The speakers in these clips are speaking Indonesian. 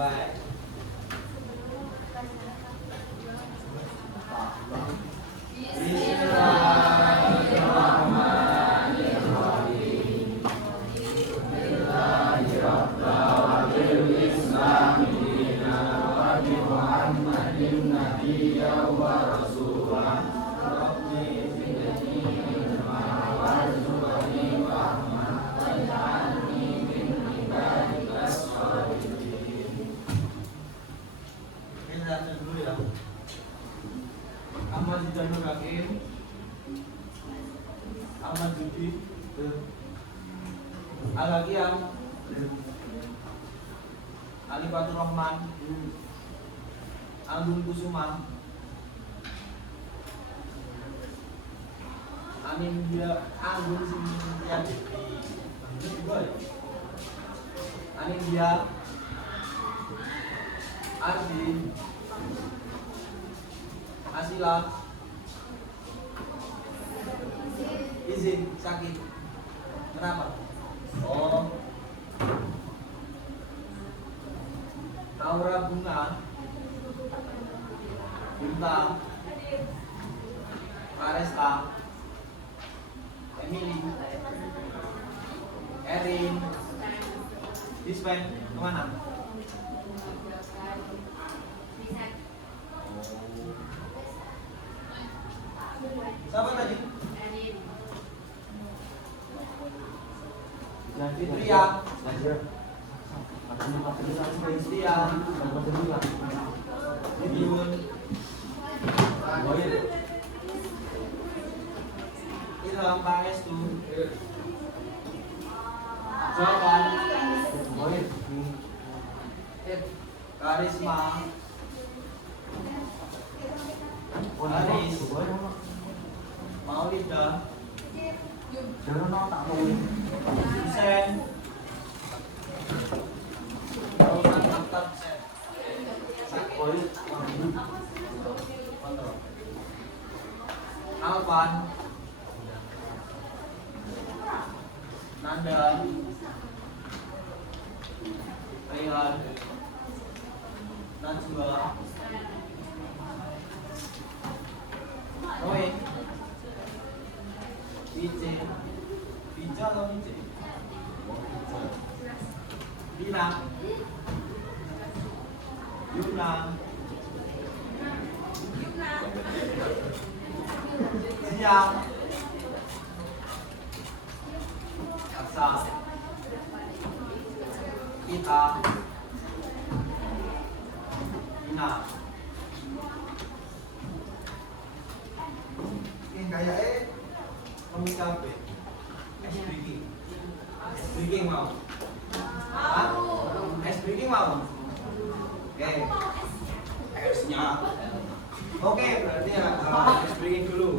Mulai. Ahmad Zidanur Hakim, Ahmad Judi, Al-Hakiam, Ali Fatur Rahman, Agung Kusuma, Amin dia Agung Sintiadi, Amin dia Ardi, Asila, izin sakit. Kenapa? Oh, Aura Bunga, Bunta, Aresta, Emily, Erin, Dispen, kemana? Siapa tadi? Fitria, Fitria, Yun, Ilham Pangestu, Jawan, Karisma, Haris, Maulida, Sen, Alvan, Nanda, Rayhan, Najwa, Roy, Vice, Vica atau Vice? Dina, Yuna, Siang, Aksa, Kita, Ina. Ini kayaknya komik kafe, es breaking mau, es breaking mau, oke, esnya, oke berarti es breaking dulu,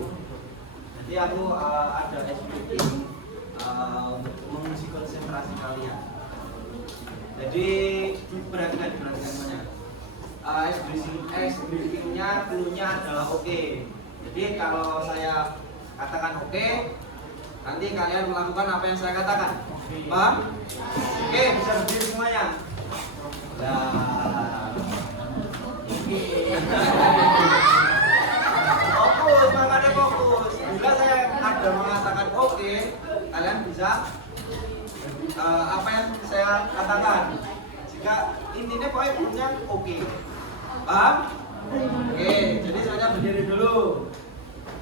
nanti aku ada es breaking untuk menguji konsentrasi kalian, jadi perhatikan semuanya, es breakingnya dulunya adalah oke. Jadi kalau saya katakan oke, nanti kalian melakukan apa yang saya katakan. Paham? Oke, bisa berdiri semuanya. Nah, fokus, makanya fokus. Bila saya ada mengatakan oke, kalian bisa apa yang saya katakan. Jika intinya pokoknya oke. Paham? Oke, jadi semuanya berdiri dulu.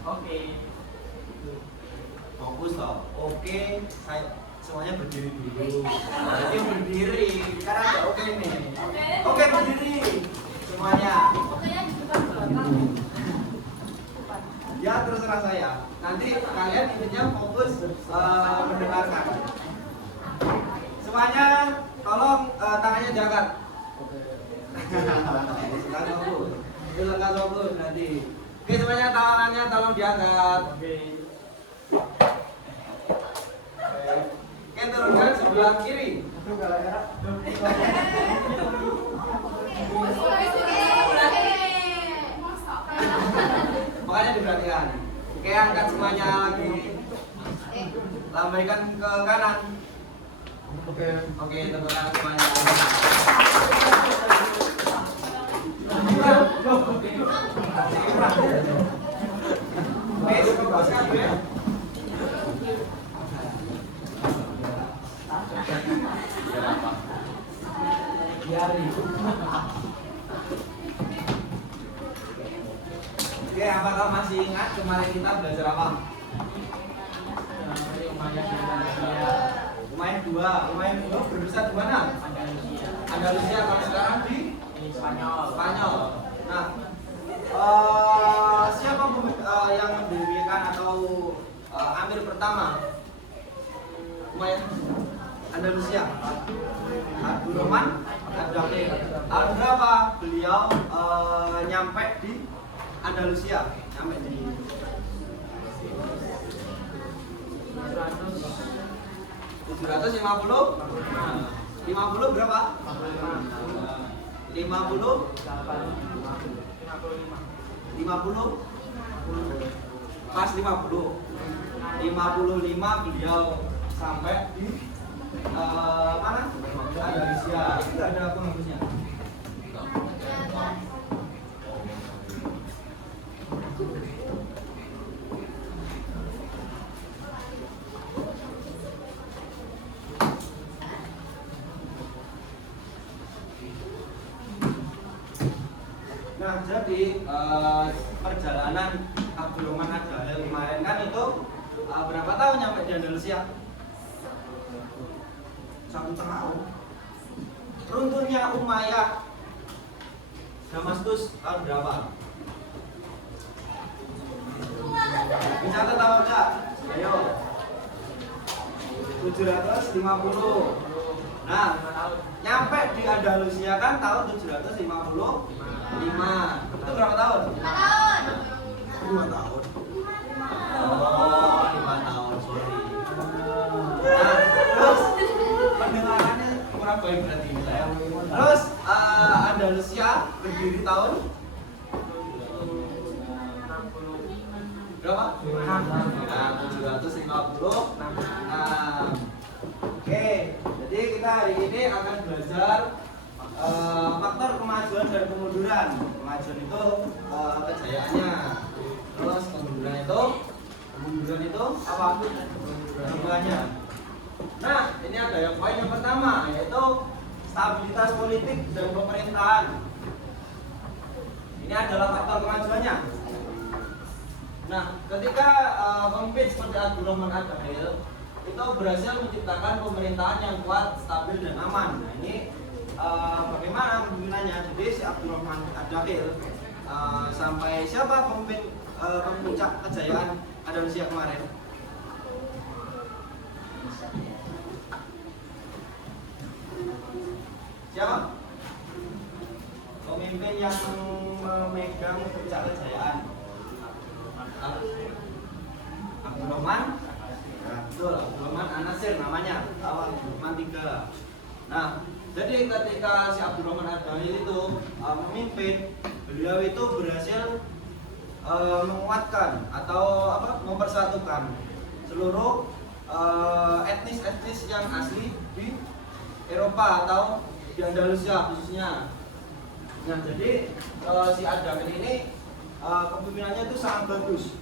Oke. Fokus toh. Oke, saya semuanya berdiri dulu. Jadi berdiri, karena ada oke nih. Oke, berdiri semuanya. Ya terserah saya. Nanti kalian intinya fokus mendengarkan. Semuanya tolong tangannya diangkat. Silakan fokus. Silakan fokus nanti. Oke, semuanya tangannya tolong diangkat. Oke, turunkan sebelah kiri. Makanya diperhatikan. Oke, angkat semuanya lagi. Lambaikan ke kanan. Oke, tepuk tangan semuanya. Oke, fokus kan ya. Oke, apakah masih ingat kemarin kita belajar apa? Umayyah 2 berpusat di mana? Andalusia. Kalau sekarang di Spanyol. Nah, siapa yang mendirikan atau amir pertama Umayyah Andalusia? Abdurrahman Ad-Dakhil. Tahun berapa beliau nyampe di Andalusia? Nyampe di 750 berapa? 50 pas 55 beliau sampai di mana? Andalusia. Itu nggak ada penghabisnya. Nah, jadi perjalanan Abdurrahman Ad-Dakhil kemarin kan itu berapa tahun nyampe di Andalusia? 1 tahun. Runtuhnya Umayyah Damaskus tahun berapa? Bisa tahu nggak? Ayo. 750. Nah, nyampe di Andalusia kan tahun 755. Itu berapa tahun? 5 tahun. 2 tahun. Oh, 5 tahun, sorry. Nah, terus pendengarannya kurang baik berarti saya. Terus Andalusia berdiri tahun berapa? Nah, 750. Nah, oke. Jadi kita hari ini akan belajar faktor kemajuan dan kemunduran. Kemajuan itu kejayaannya. Terus kemunduran itu apa? Perubahannya. Nah, ini ada yang poin yang pertama, yaitu stabilitas politik dan pemerintahan. Ini adalah faktor kemajuannya. Nah, ketika pemimpin seperti Abdurrahman Ad-Dakhil itu berhasil menciptakan pemerintahan yang kuat, stabil dan aman. Nah, ini bagaimana kepemimpinannya? Jadi si Abdurrahman Ad-Dakhil sampai siapa pemimpin pemuncak kejayaan Andalusia kemarin? Siapa? Pemimpin yang memegang puncak kejayaan. Abdurrahman. Betul, Abdurrahman An-Nasir namanya. Abdurrahman 3. Nah, jadi ketika si Abdurrahman Ad-Dakhil itu memimpin, beliau itu berhasil menguatkan atau mempersatukan seluruh etnis-etnis yang asli di Eropa atau di Andalusia khususnya. Nah, jadi si Ad-Dakhil ini kepemimpinannya itu sangat bagus.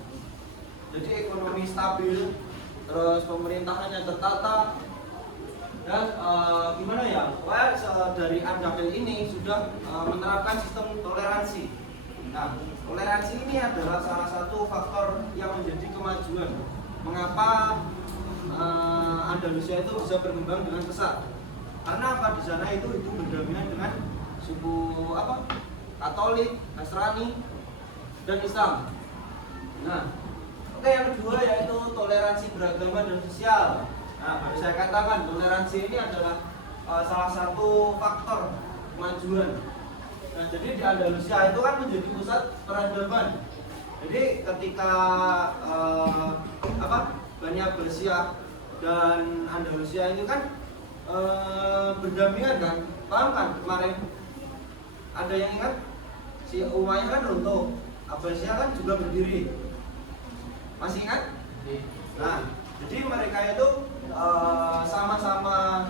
Jadi ekonomi stabil, terus pemerintahannya tertata, dan gimana ya? Dari Ad-Dakhil ini sudah menerapkan sistem toleransi. Nah, toleransi ini adalah salah satu faktor yang menjadi kemajuan. Mengapa Andalusia itu bisa berkembang dengan pesat? Karena apa? Di sana itu berdampingan dengan suku Katolik, Nasrani, dan Islam. Nah, oke, yang kedua yaitu toleransi beragama dan sosial. Nah, baru saya katakan toleransi ini adalah salah satu faktor kemajuan. Nah, jadi di Andalusia itu kan menjadi pusat peradaban. Jadi ketika Bani Abbasiyah dan Andalusia ini kan berdampingan kan, paham kan kemarin? Ada yang ingat? Si Umayyah kan runtuh, Abbasiyah kan juga berdiri. Masih ingat? Nah, jadi mereka itu sama-sama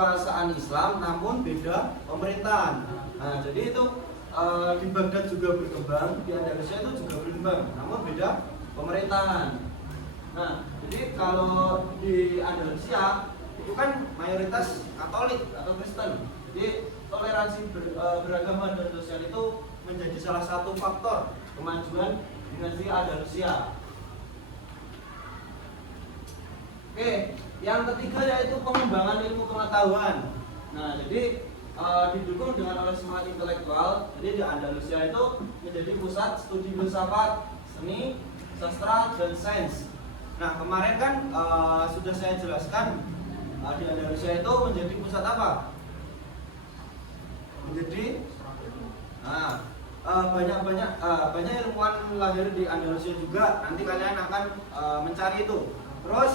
kekuasaan Islam namun beda pemerintahan. Nah, jadi itu di Baghdad juga berkembang, di Andalusia itu juga berkembang, namun beda pemerintahan. Nah, jadi kalau di Andalusia itu kan mayoritas Katolik atau Kristen. Jadi toleransi beragama dan sosial itu menjadi salah satu faktor kemajuan dinasti Andalusia. Oke, yang ketiga yaitu pengembangan ilmu pengetahuan. Nah, jadi didukung dengan oleh semangat intelektual. Jadi di Andalusia itu menjadi pusat studi filsafat, seni, sastra, dan sains. Nah, kemarin kan sudah saya jelaskan di Andalusia itu menjadi pusat apa? Menjadi banyak ilmuwan lahir di Andalusia juga. Nanti kalian akan mencari itu. Terus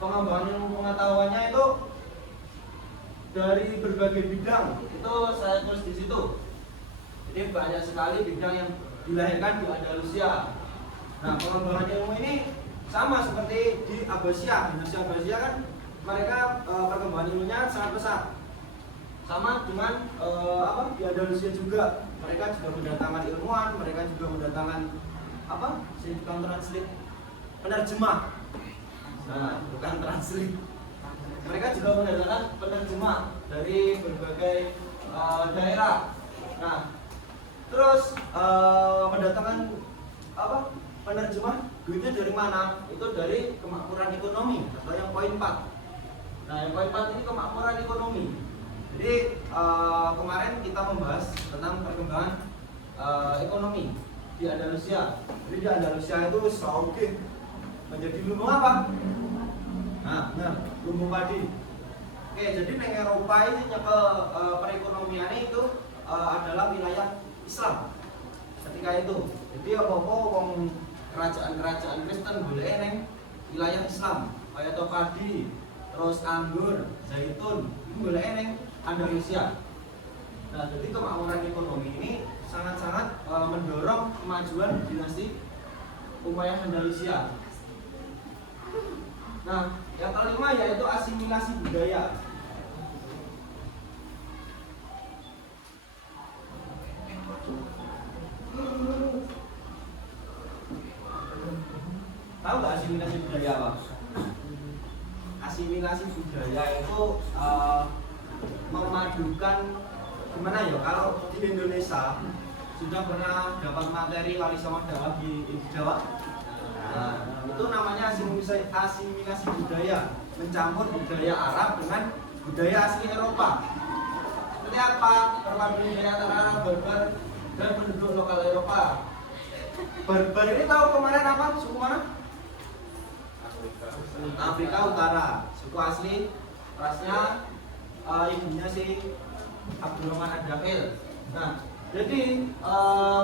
pengembangan ilmu pengetahuannya itu dari berbagai bidang, itu saya tulis di situ. Jadi banyak sekali bidang yang dilahirkan di Andalusia. Nah, pengembangan ilmu ini sama seperti di Abbasiyah. Dinasti Abbasiyah kan mereka perkembangan ilmunya sangat besar. Sama dengan di Andalusia juga. Mereka juga mendatangkan ilmuwan, mereka juga mendatangkan translate, penerjemah. Nah, bukan translate. Mereka juga mendatangkan penerjemah dari berbagai daerah. Nah, terus mendatangkan penerjemah duitnya dari mana? Itu dari kemakmuran ekonomi atau yang poin 4. Nah, yang poin 4 ini kemakmuran ekonomi. Jadi kemarin kita membahas tentang perkembangan ekonomi di Andalusia. Jadi di Andalusia itu sauge menjadi lumbung apa? Nah, benar, lumbung padi. Oke, jadi di Eropa ini nyekel perekonomiannya itu adalah wilayah Islam ketika itu. Jadi apa-apa wong kerajaan-kerajaan Kristen boleh neng wilayah Islam, kayak padi, terus anggur, zaitun, itu boleh neng Andalusia. Nah, jadi kemakmuran ekonomi ini sangat-sangat mendorong kemajuan dinasti Umayyah Andalusia. Nah, yang kelima yaitu asimilasi budaya. Tahu nggak asimilasi budaya apa? Asimilasi budaya itu memadukan, gimana ya? Kalau di Indonesia sudah pernah dapat materi wali songo dakwah di Jawa. Nah, itu namanya asimilasi budaya, mencampur budaya Arab dengan budaya asli Eropa. Seperti apa perpaduan budaya antara Arab, Barbar, dan penduduk lokal Eropa. Barbar ini tahu kemarin apa? Suku mana? Afrika Utara. Suku asli, rasnya ibunya si Abdurrahman Ad-Dakhil. Nah, jadi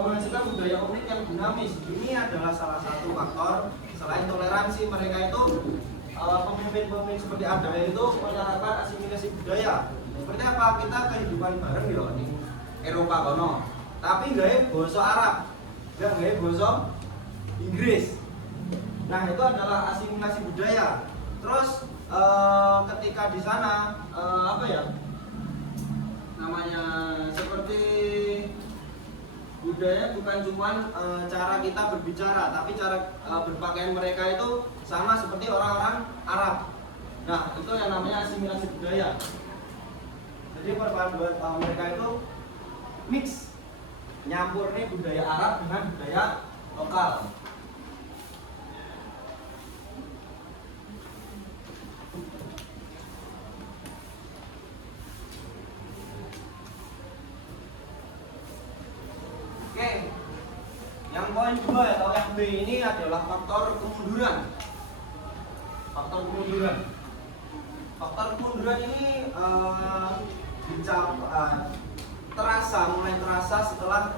menghasilkan budaya unik yang dinamis. Ini adalah salah satu faktor. Selain toleransi, mereka itu pemimpin-pemimpin seperti Ad-Dakhil itu menyarankan asimilasi budaya. Seperti apa? Kita kehidupan bareng ya di Eropa kono. Tapi nggak bahasa Arab, nggak bahasa Inggris. Nah, itu adalah asimilasi budaya. Terus ketika di sana namanya seperti budaya bukan cuma cara kita berbicara, tapi cara berpakaian mereka itu sama seperti orang-orang Arab. Nah, itu yang namanya asimilasi budaya. Jadi perpaduan mereka itu mix, nyampur nih budaya Arab dengan budaya lokal. Oke, yang poin 2 atau yang B ini adalah faktor kemunduran. Faktor kemunduran. Faktor kemunduran ini mulai terasa setelah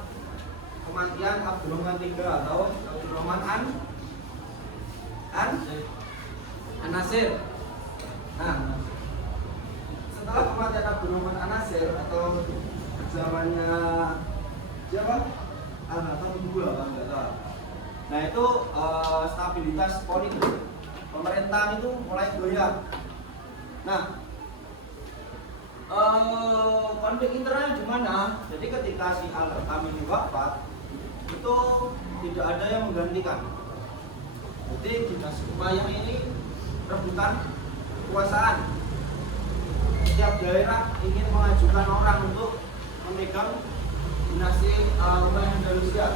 kematian Abdurrahman III atau Abdurrahman An-Nasir. Nah, setelah kematian Abdurrahman An-Nasir atau zamannya siapa? Atau dua kan enggak tahu. Nah, itu stabilitas politik pemerintahan itu mulai goyah. Nah, konflik internal di mana? Jadi ketika si Al-Hakam ini wafat, itu tidak ada yang menggantikan. Jadi dinasti Umayyah ini rebutan kekuasaan. Setiap daerah ingin mengajukan orang untuk memegang dinasti Umayyah Andalusia.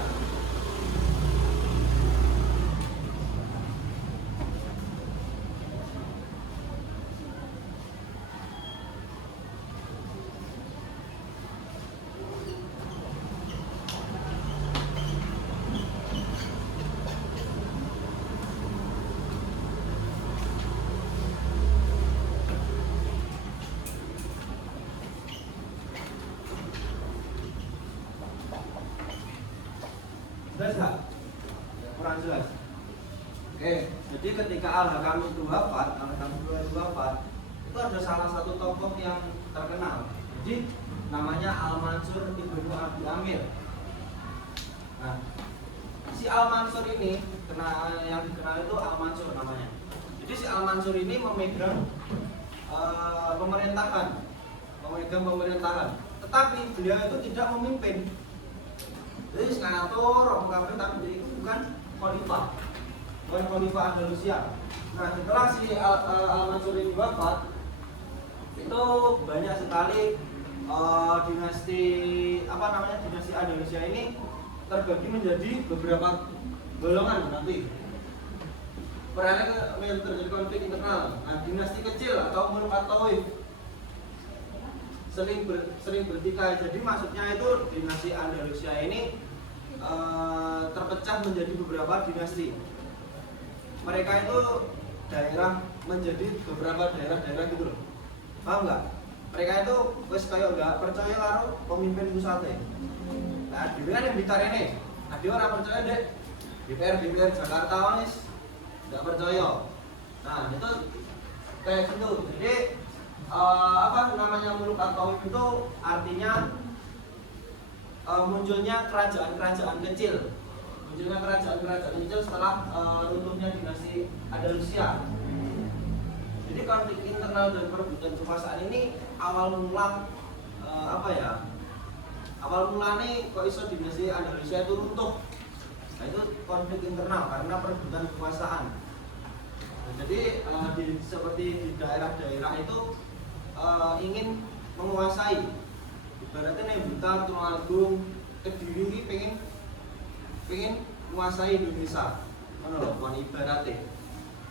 Jelas nggak? Kurang jelas. Oke, jadi ketika Al-Hakam itu wafat, itu ada salah satu tokoh yang terkenal. Jadi namanya Al-Mansur ibnu Abi Amir. Nah, si Al-Mansur ini yang dikenal itu Al-Mansur namanya. Jadi si Al-Mansur ini memegang pemerintahan, tetapi beliau itu tidak memimpin. Jadi senator, orang kafir, tapi itu bukan khalifah Andalusia. Nah, setelah si Al-Mansur ini wafat, itu banyak sekali dinasti Andalusia ini terbagi menjadi beberapa golongan nanti. Pernah terjadi konflik internal. Nah, dinasti kecil atau Muluk at-Tawaif sering bertikai. Jadi maksudnya itu dinasti Andalusia ini terpecah menjadi beberapa dinasti. Mereka itu daerah menjadi beberapa daerah gitu loh. Paham nggak? Mereka itu wes kayak nggak percaya karo pemimpin pusatnya. Nah, di yang ditarik nih. Ada orang percaya deh. DPR Jakarta wis nggak percaya. Nah, itu kayak gitu. Jadi Muluk at-Tawaif itu artinya munculnya kerajaan-kerajaan kecil setelah runtuhnya dinasti Andalusia. Jadi konflik internal dan perebutan kekuasaan ini awal mula nih kok iso dinasti Andalusia itu runtuh. Nah, itu konflik internal karena perebutan kekuasaan. Nah, jadi seperti di daerah-daerah itu ingin menguasai. Ibaratnya nih Blitar, Tulungagung, Kediri pengen menguasai Indonesia. Mana loh, ibaratnya.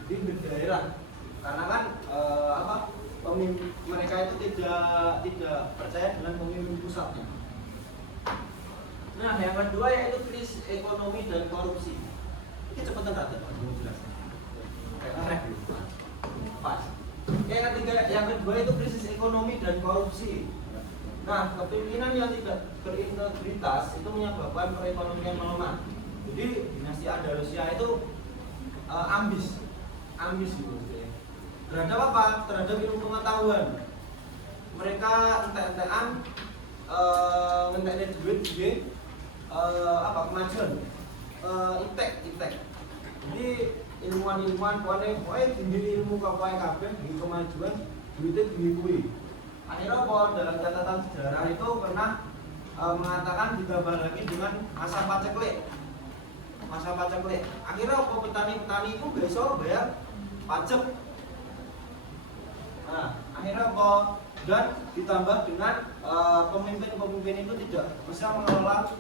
Jadi di daerah, karena kan mereka itu tidak percaya dengan pemimpin pusatnya. Nah, yang kedua yaitu krisis ekonomi dan korupsi. Ini cepetan kata, mau jelas. Pas. Yang kedua itu krisis ekonomi dan korupsi. Nah, kepemimpinan yang tidak berintegritas itu menyebabkan perekonomian melemah. Jadi dinasti Andalusia itu ambis gitu. Terhadap apa? Terhadap ilmu pengetahuan. Mereka entek-entekan ngentekne duit nggih kemajuan. Iptek. Jadi ilmuwan pokoknya tinggi ilmu kabeh di kemajuan duitnya tinggi kuwi. Akhirnya apa? Dalam catatan sejarah itu pernah mengatakan ditambah lagi dengan masa paceklik. Akhirnya apa? Petani itu gak iso bayar pajak. Nah, akhirnya apa? Dan ditambah dengan pemimpin itu tidak bisa mengelola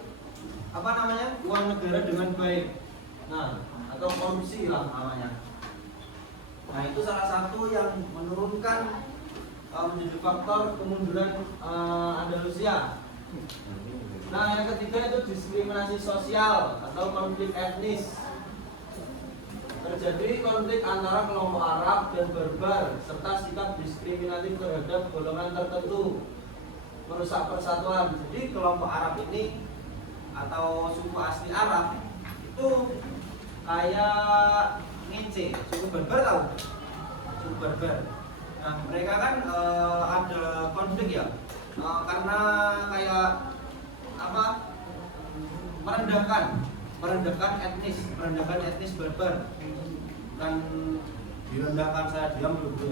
uang negara dengan baik. Nah, atau korupsi lah namanya. Nah, itu salah satu yang menurunkan menjadi faktor kemunduran Andalusia. Nah, yang ketiga itu diskriminasi sosial atau konflik etnis. Terjadi konflik antara kelompok Arab dan Barbar serta sikap diskriminatif terhadap golongan tertentu, merusak persatuan. Jadi kelompok Arab ini atau suku asli Arab itu kayak ngince, suku Barbar tahu? Suku Barbar. Nah, mereka kan ada konflik ya, karena kayak merendahkan etnis Barbar dan direndahkan, saya diam dulu.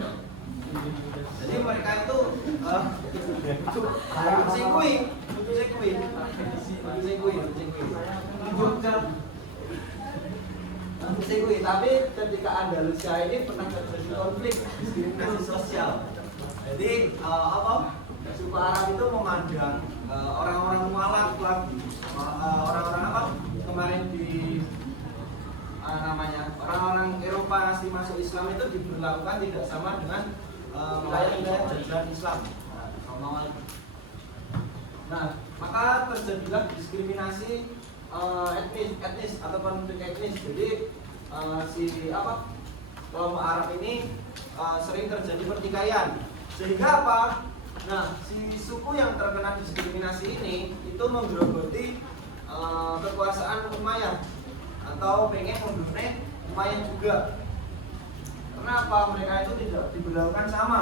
Jadi mereka itu tapi ketika Andalusia ini pernah terjadi konflik diskriminasi sosial. Jadi suku Arab itu memandang orang-orang mualaf orang-orang kemarin di orang-orang Eropa asli masuk Islam itu diberlakukan tidak sama dengan wilayah-wilayah jajahan Islam. Nah, maka terjadilah diskriminasi etnis atau konflik etnis. Jadi kelompok Arab ini sering terjadi pertikaian. Sehingga apa? Nah, si suku yang terkena diskriminasi ini itu menggerogoti kekuasaan Umayyah atau pengen mendukung Umayyah juga. Kenapa mereka itu tidak diberlakukan sama?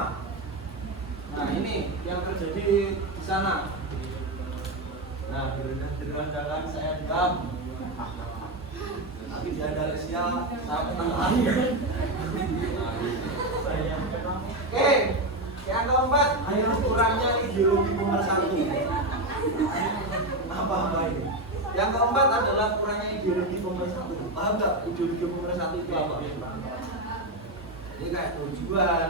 Nah, ini yang terjadi di sana. Nah, direndahkan saya diam. Tapi di Andalusia saya menang lagi. Oke, yang keempat, kurangnya ideologi pemersatu. Apa ini? Yang keempat adalah kurangnya ideologi pemersatu. Paham nggak ideologi pemersatu itu apa? Jadi kayak tujuan,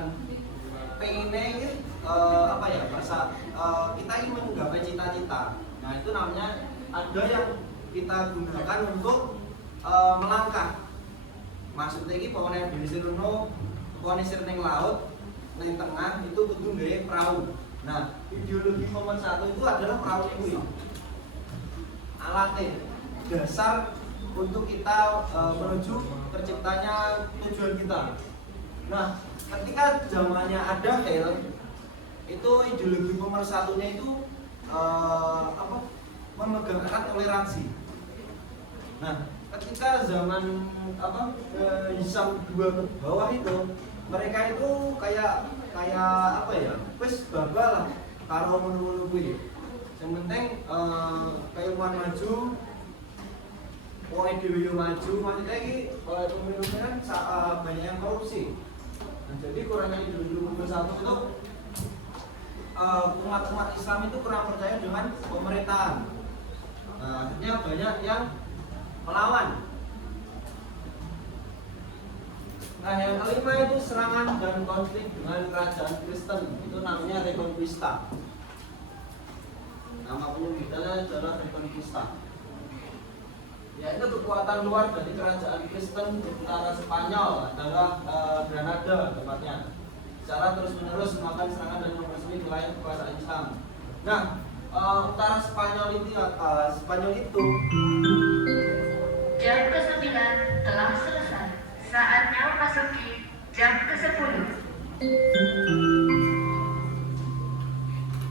pengennya ini kita ingin menggapai cita-cita. Nah, itu namanya ada yang kita gunakan untuk melangkah. Maksudnya ini pokoknya di sirno, pokoknya sirneng laut, neng tengah itu kudu nggawe perahu. Nah, ideologi pemersatu itu adalah perahu itu. Alatnya dasar untuk kita menuju terciptanya tujuan kita. Nah, ketika zamannya ada itu ideologi pemersatunya itu memegang erat toleransi. Nah, ketika zaman Hisam dua ke bawah itu, mereka itu kayak wes babal lah karo menunggu kuwi. Yang penting keilmuan maju, wong dhewe yo maju, maksudnya iki pemimpin kan banyak yang korupsi. Nah, jadi kurangnya ideologi pemersatu itu umat Islam itu kurang percaya dengan pemerintahan. Nah, akhirnya banyak yang melawan. Nah, yang kelima itu serangan dan konflik dengan kerajaan Kristen, itu namanya Reconquista. Nama penyebutnya adalah Reconquista. Yaitu kekuatan luar dari kerajaan Kristen di utara Spanyol adalah Granada tepatnya. Secara terus-menerus melakukan serangan dan mempersempit wilayah kekuasaan Islam. Nah, utara Spanyol itu jam ke-9 telah selesai. Saatnya memasuki jam ke-10.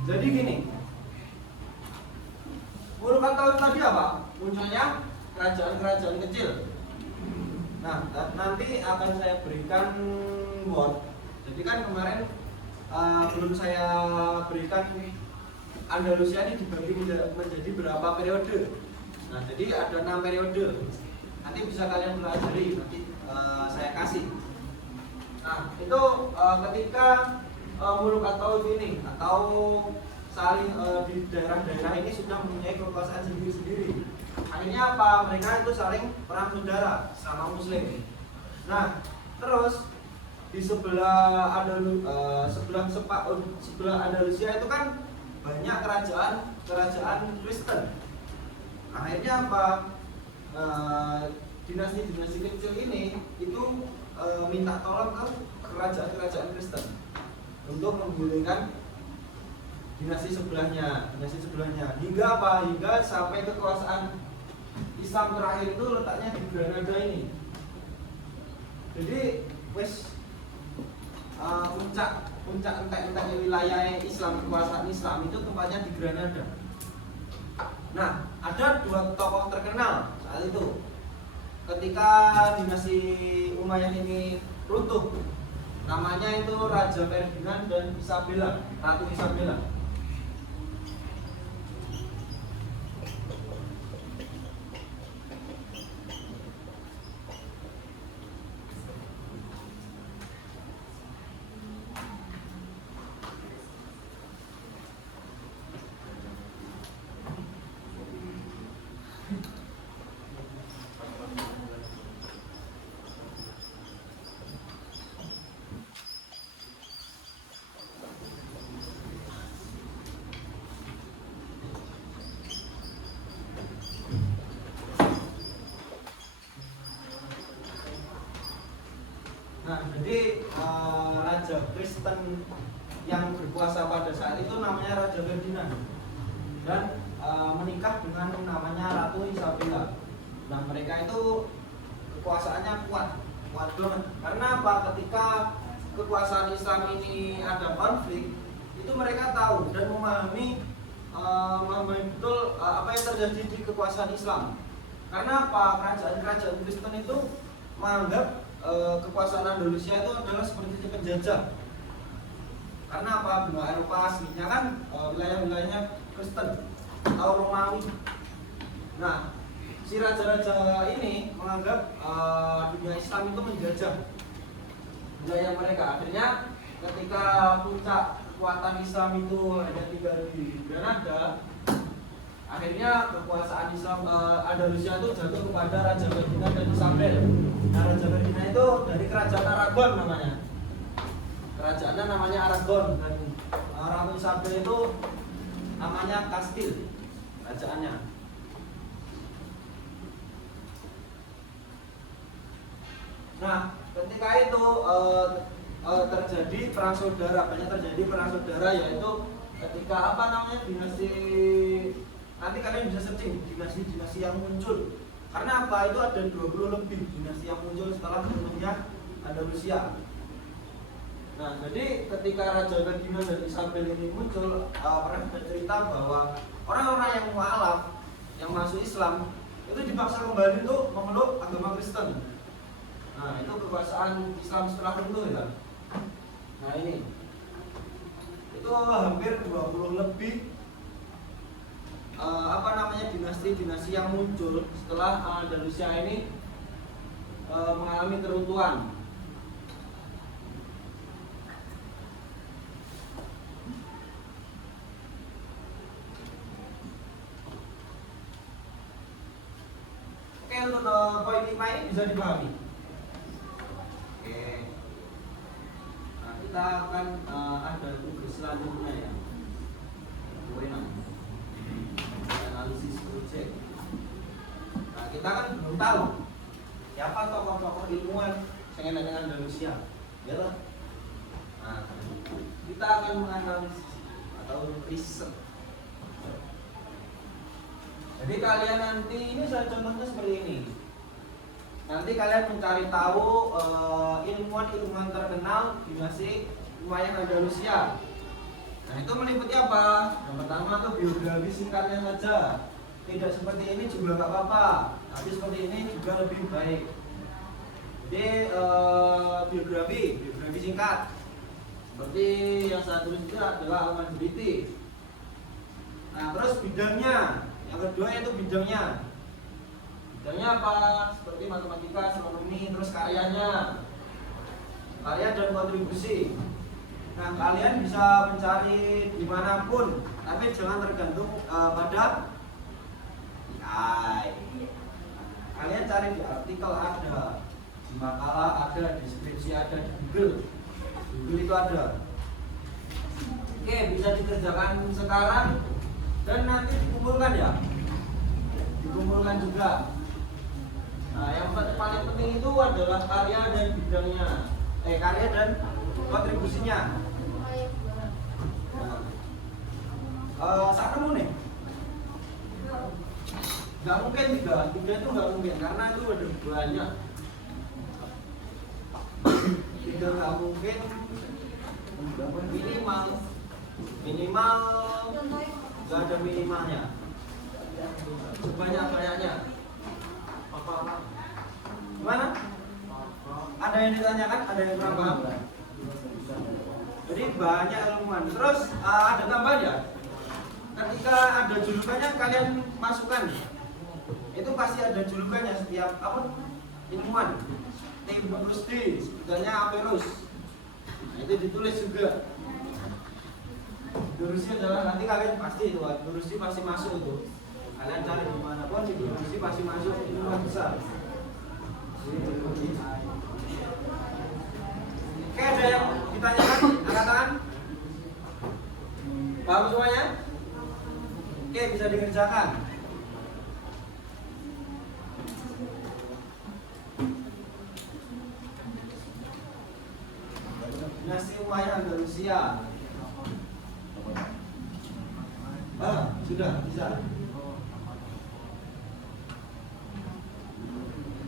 Jadi gini, puluhan tahun tadi apa? Munculnya kerajaan-kerajaan kecil. Nah, nanti akan saya berikan word. Jadi kan kemarin belum saya berikan Andalusia ini dibagi menjadi berapa periode. Nah, jadi ada 6 periode. Nanti bisa kalian pelajari, nanti saya kasih. Nah, itu ketika Mulukatau ini atau saling di daerah-daerah ini sudah mempunyai kekuasaan sendiri-sendiri. Akhirnya apa? Mereka itu saling perang saudara sama Muslim. Nah, terus di sebelah Andalusia itu kan banyak kerajaan Kristen. Akhirnya apa? Dinasti-dinasti kecil ini itu minta tolong ke kerajaan Kristen untuk menggulingkan dinasti sebelahnya hingga apa? Hingga sampai kekuasaan Islam terakhir itu letaknya di Granada ini. Jadi puncak entek-enteknya wilayah Islam, kekuasaan Islam itu tempatnya di Granada. Nah, ada 2 tokoh terkenal saat itu. Ketika dinasti Umayyah ini runtuh, namanya itu Raja Ferdinand dan Isabella, Ratu Isabella. raja Kristen yang berkuasa pada saat itu namanya Raja Ferdinand, dan menikah dengan namanya Ratu Isabella. Nah, mereka itu kekuasaannya kuat banget. Karena apa? Ketika kekuasaan Islam ini ada konflik, itu mereka tahu dan memahami betul apa yang terjadi di kekuasaan Islam. Karena apa? Kerajaan-kerajaan Kristen itu menganggap kekuasaan Andalusia itu adalah seperti penjajah. Karena apa? Benua Eropa aslinya kan wilayah-wilayahnya Kristen atau Romawi. Nah, si raja-raja ini menganggap dunia Islam itu menjajah wilayah mereka. Akhirnya ketika puncak kekuatan Islam itu hanya tinggal di Granada, akhirnya kekuasaan Islam Andalusia itu jatuh kepada Raja Ferdinand dan Isabel. Nah, Raja Ferdinand itu dari kerajaan Aragon namanya. Kerajaannya namanya Aragon, dan Ratu Isabel itu namanya Kastil kerajaannya. Nah, ketika itu terjadi perang saudara, yaitu ketika apa namanya dinasti, nanti kalian bisa searching dinasti yang muncul. Karena apa? Itu ada 20 lebih dinasti yang muncul setelah terbentuknya Andalusia. Nah, jadi ketika Raja Ferdinand dan Isabel ini muncul, pernah bercerita bahwa orang-orang yang mualaf, yang masuk Islam, itu dipaksa kembali untuk memeluk agama Kristen. Nah, itu kekuasaan Islam setelah itu ya. Nah, ini itu hampir 20 lebih dinasti-dinasti yang muncul setelah Andalusia ini mengalami keruntuhan. Oke, untuk poin 5 ini bisa dipahami. Oke. Nah, kita akan ada tugas selanjutnya ya. Poin 6. Analisis project. Nah, kita kan belum tahu siapa tokoh-tokoh ilmuwan yang ada dengan Andalusia, ya loh. Nah, kita akan menganalisis atau riset. Jadi kalian nanti ini saya contohnya seperti ini. Nanti kalian mencari tahu ilmuwan-ilmuwan terkenal dinasti wilayah Andalusia. Nah, itu meliputi apa? Yang pertama tuh biografi singkatnya saja. Tidak seperti ini juga nggak apa-apa, tapi seperti ini juga lebih baik. Jadi biografi singkat. Seperti yang saya tulis itu adalah Al-Majriti. Nah, terus bidangnya. Yang kedua itu bidangnya. Bidangnya apa? Seperti matematika, astronomi, terus karyanya. Karya dan kontribusi. Nah, kalian bisa mencari dimanapun, tapi jangan tergantung pada AI. Kalian cari di artikel ada, di makalah ada, di deskripsi ada, di Google itu ada. Oke, bisa dikerjakan sekarang dan nanti dikumpulkan ya, dikumpulkan juga. Nah, yang paling penting itu adalah karya dan bidangnya, karya dan kontribusinya. Saya nemu nih, nggak mungkin tiga itu nggak mungkin karena itu ada banyak. Tiga nggak mungkin, minimal nggak ada minimalnya, sebanyak-banyaknya. Gimana? Ada yang ditanyakan? Ada yang kurang paham? Jadi banyak ilmuwan. Terus ada tambahannya. Ketika ada julukannya kalian masukkan. Itu pasti ada julukannya setiap ilmuwan. Ibnu Rusdi, sebutannya Averroes. Nah, itu ditulis juga. Ibnu Rusdi adalah nanti kalian pasti itu, Ibnu Rusdi pasti masuk itu. Kalian cari dimanapun Ibnu Rusdi pasti masuk, ilmuwan besar. Oke, ada yang ditanyakan? Angkat tangan. Paham semuanya? Oke, bisa dikerjakan. dinasti Umayyah Andalusia. Sudah bisa.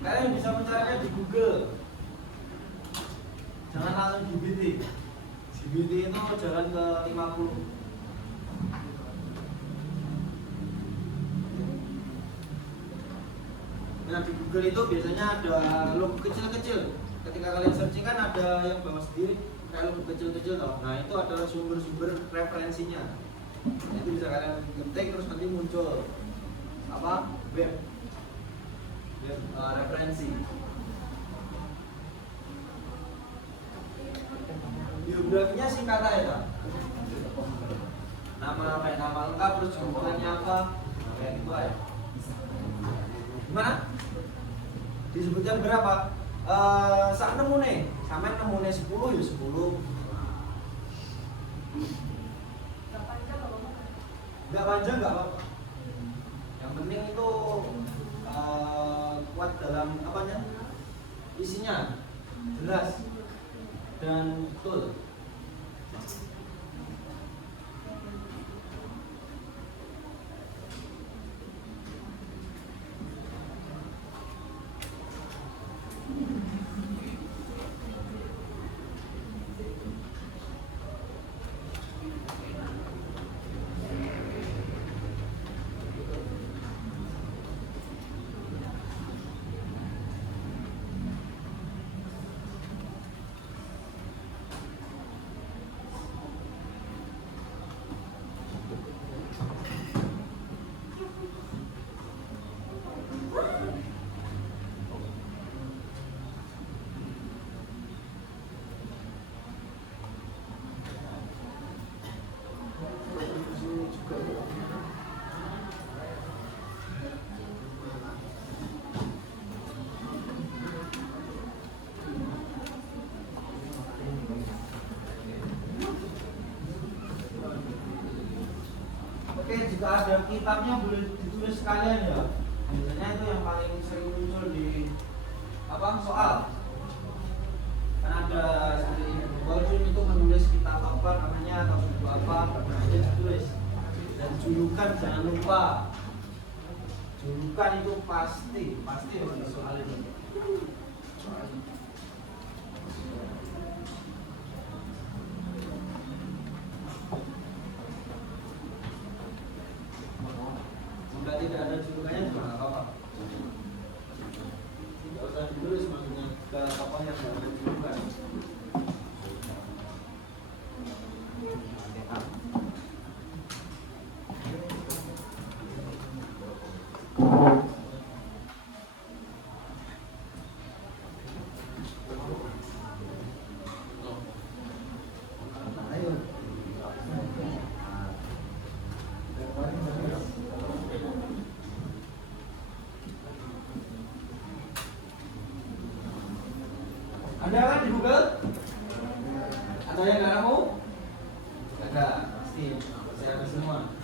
Kalian bisa mencarinya di Google. Jangan langsung GBT. GBT itu jalan ke 50. Nah, di Google itu biasanya ada logo kecil-kecil. Ketika kalian searching kan ada yang bawah sendiri kayak logo kecil-kecil loh. Nah, itu adalah sumber-sumber referensinya. Itu bisa kalian ketik terus nanti muncul apa? Web referensi. Biografinya singkat aja, Pak. Nama lengkap terus julukannya apa? Kayak gitu aja. Gimana? Disebutkan berapa? Sak nemu nih, sampai nemu nih 10 ya 10. Enggak panjang enggak apa-apa. Yang penting itu kuat dalam apanya? Isinya jelas dan betul. Oke, jika ada kitabnya boleh ditulis sekalian ya. Biasanya itu yang paling sering muncul di apa soal. Kan ada seperti Baljun itu menulis kitab apa namanya atau buku apa, nah itu ditulis. Dan julukan jangan lupa. Julukan itu pasti di soal itu. Jika tidak ada julukannya juga nggak apa-apa. Tidak usah ditulis maksudnya ke tokoh yang tidak ada julukan. Ada kan di Google? Ada yang nggak nemu? Ada, pasti. Saya ada semua.